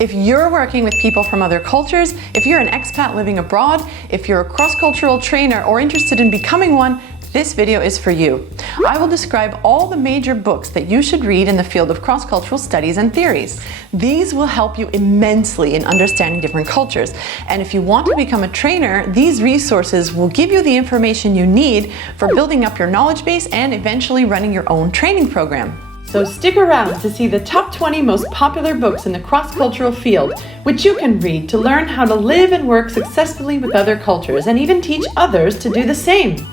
If you're working with people from other cultures, if you're an expat living abroad, if you're a cross-cultural trainer or interested in becoming one, this video is for you. I will describe all the major books that you should read in the field of cross-cultural studies and theories. These will help you immensely in understanding different cultures. And if you want to become a trainer, these resources will give you the information you need for building up your knowledge base and eventually running your own training program. So stick around to see the top 20 most popular books in the cross-cultural field, which you can read to learn how to live and work successfully with other cultures and even teach others to do the same.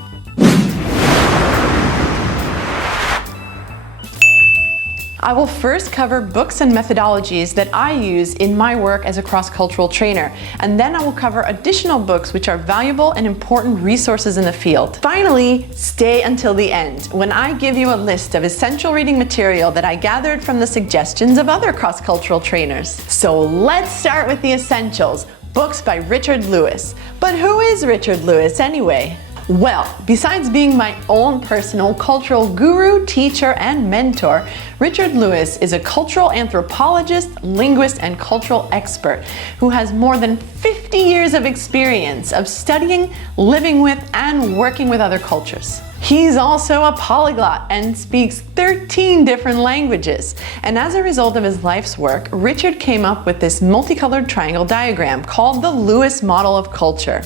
I will first cover books and methodologies that I use in my work as a cross-cultural trainer, and then I will cover additional books which are valuable and important resources in the field. Finally, stay until the end, when I give you a list of essential reading material that I gathered from the suggestions of other cross-cultural trainers. So let's start with the essentials, books by Richard Lewis. But who is Richard Lewis anyway? Well, besides being my own personal cultural guru, teacher, and mentor, Richard Lewis is a cultural anthropologist, linguist, and cultural expert who has more than 50 years of experience of studying, living with, and working with other cultures. He's also a polyglot and speaks 13 different languages. And as a result of his life's work, Richard came up with this multicolored triangle diagram called the Lewis model of culture.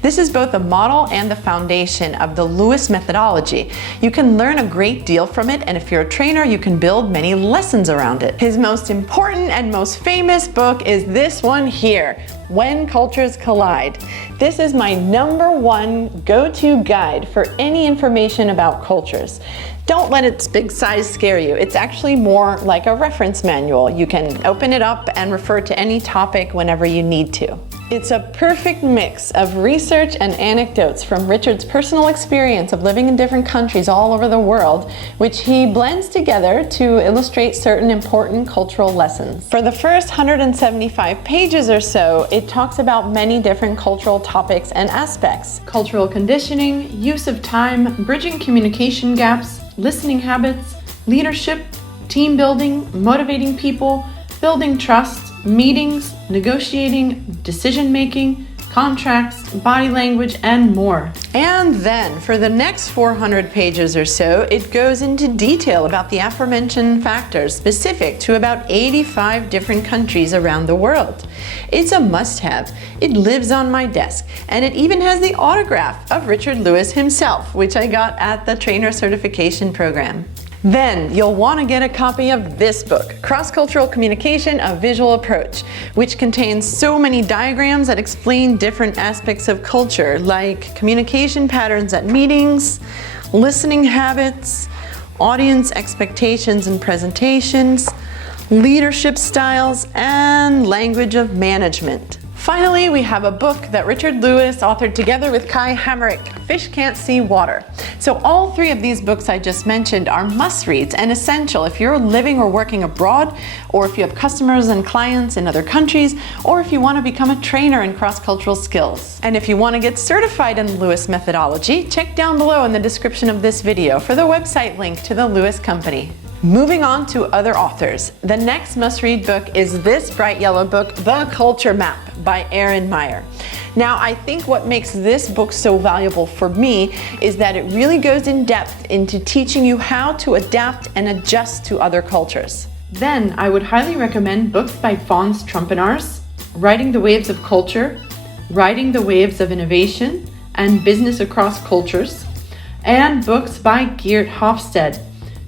This is both a model and the foundation of the Lewis methodology. You can learn a great deal from it, and if you're a trainer, you can build many lessons around it. His most important and most famous book is this one here, When Cultures Collide. This is my #1 go-to guide for any information about cultures. Don't let its big size scare you. It's actually more like a reference manual. You can open it up and refer to any topic whenever you need to. It's a perfect mix of research and anecdotes from Richard's personal experience of living in different countries all over the world, which he blends together to illustrate certain important cultural lessons. For the first 175 pages or so, it talks about many different cultural topics and aspects: cultural conditioning, use of time, bridging communication gaps, listening habits, leadership, team building, motivating people, building trust, meetings, negotiating, decision-making, contracts, body language, and more. And then, for the next 400 pages or so, it goes into detail about the aforementioned factors specific to about 85 different countries around the world. It's a must-have. It lives on my desk, and it even has the autograph of Richard Lewis himself, which I got at the trainer certification program. Then you'll want to get a copy of this book, Cross-Cultural Communication: A Visual Approach, which contains so many diagrams that explain different aspects of culture, like communication patterns at meetings, listening habits, audience expectations and presentations, leadership styles, and language of management. Finally, we have a book that Richard Lewis authored together with Kai Hammerich, Fish Can't See Water. So all three of these books I just mentioned are must-reads and essential if you're living or working abroad, or if you have customers and clients in other countries, or if you want to become a trainer in cross-cultural skills. And if you want to get certified in the Lewis methodology, check down below in the description of this video for the website link to the Lewis Company. Moving on to other authors. The next must-read book is this bright yellow book, The Culture Map by Erin Meyer. Now, I think what makes this book so valuable for me is that it really goes in depth into teaching you how to adapt and adjust to other cultures. Then, I would highly recommend books by Fons, Trompenaars, Riding the Waves of Culture, Riding the Waves of Innovation, and Business Across Cultures, and books by Geert, Hofstede,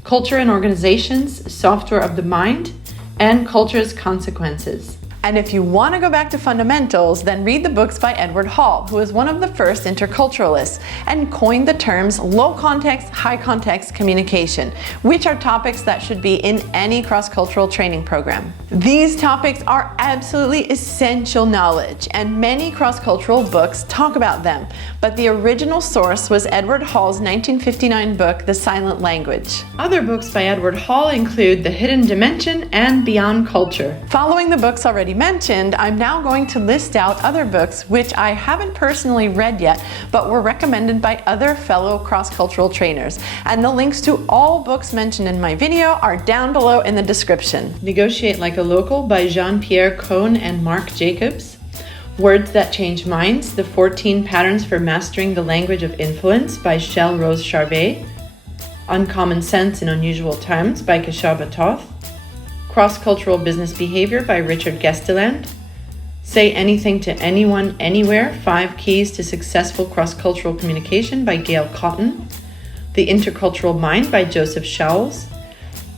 Culture and Organizations, Software of the Mind, and Culture's Consequences. And if you want to go back to fundamentals, then read the books by Edward Hall, who is one of the first interculturalists and coined the terms low context, high context communication, which are topics that should be in any cross-cultural training program. These topics are absolutely essential knowledge, and many cross-cultural books talk about them, but the original source was Edward Hall's 1959 book, The Silent Language. Other books by Edward Hall include The Hidden Dimension and Beyond Culture. Following the books already already mentioned, I'm now going to list out other books which I haven't personally read yet, but were recommended by other fellow cross-cultural trainers. And the links to all books mentioned in my video are down below in the description. Negotiate Like a Local by Jean-Pierre Cohn and Mark Jacobs. Words That Change Minds, The 14 Patterns for Mastering the Language of Influence by Shel Rose Charvet. Uncommon Sense in Unusual Times by Kishore Batoth. Cross-Cultural Business Behavior by Richard Gesteland. Say Anything to Anyone, Anywhere, 5 Keys to Successful Cross-Cultural Communication by Gail Cotton. The Intercultural Mind by Joseph Schowles.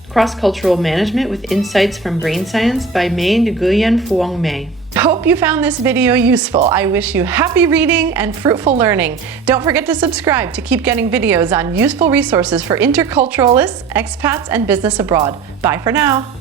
Cross-Cultural Management with Insights from Brain Science by May Nguyen Phuong May. Hope you found this video useful. I wish you happy reading and fruitful learning. Don't forget to subscribe to keep getting videos on useful resources for interculturalists, expats, and business abroad. Bye for now.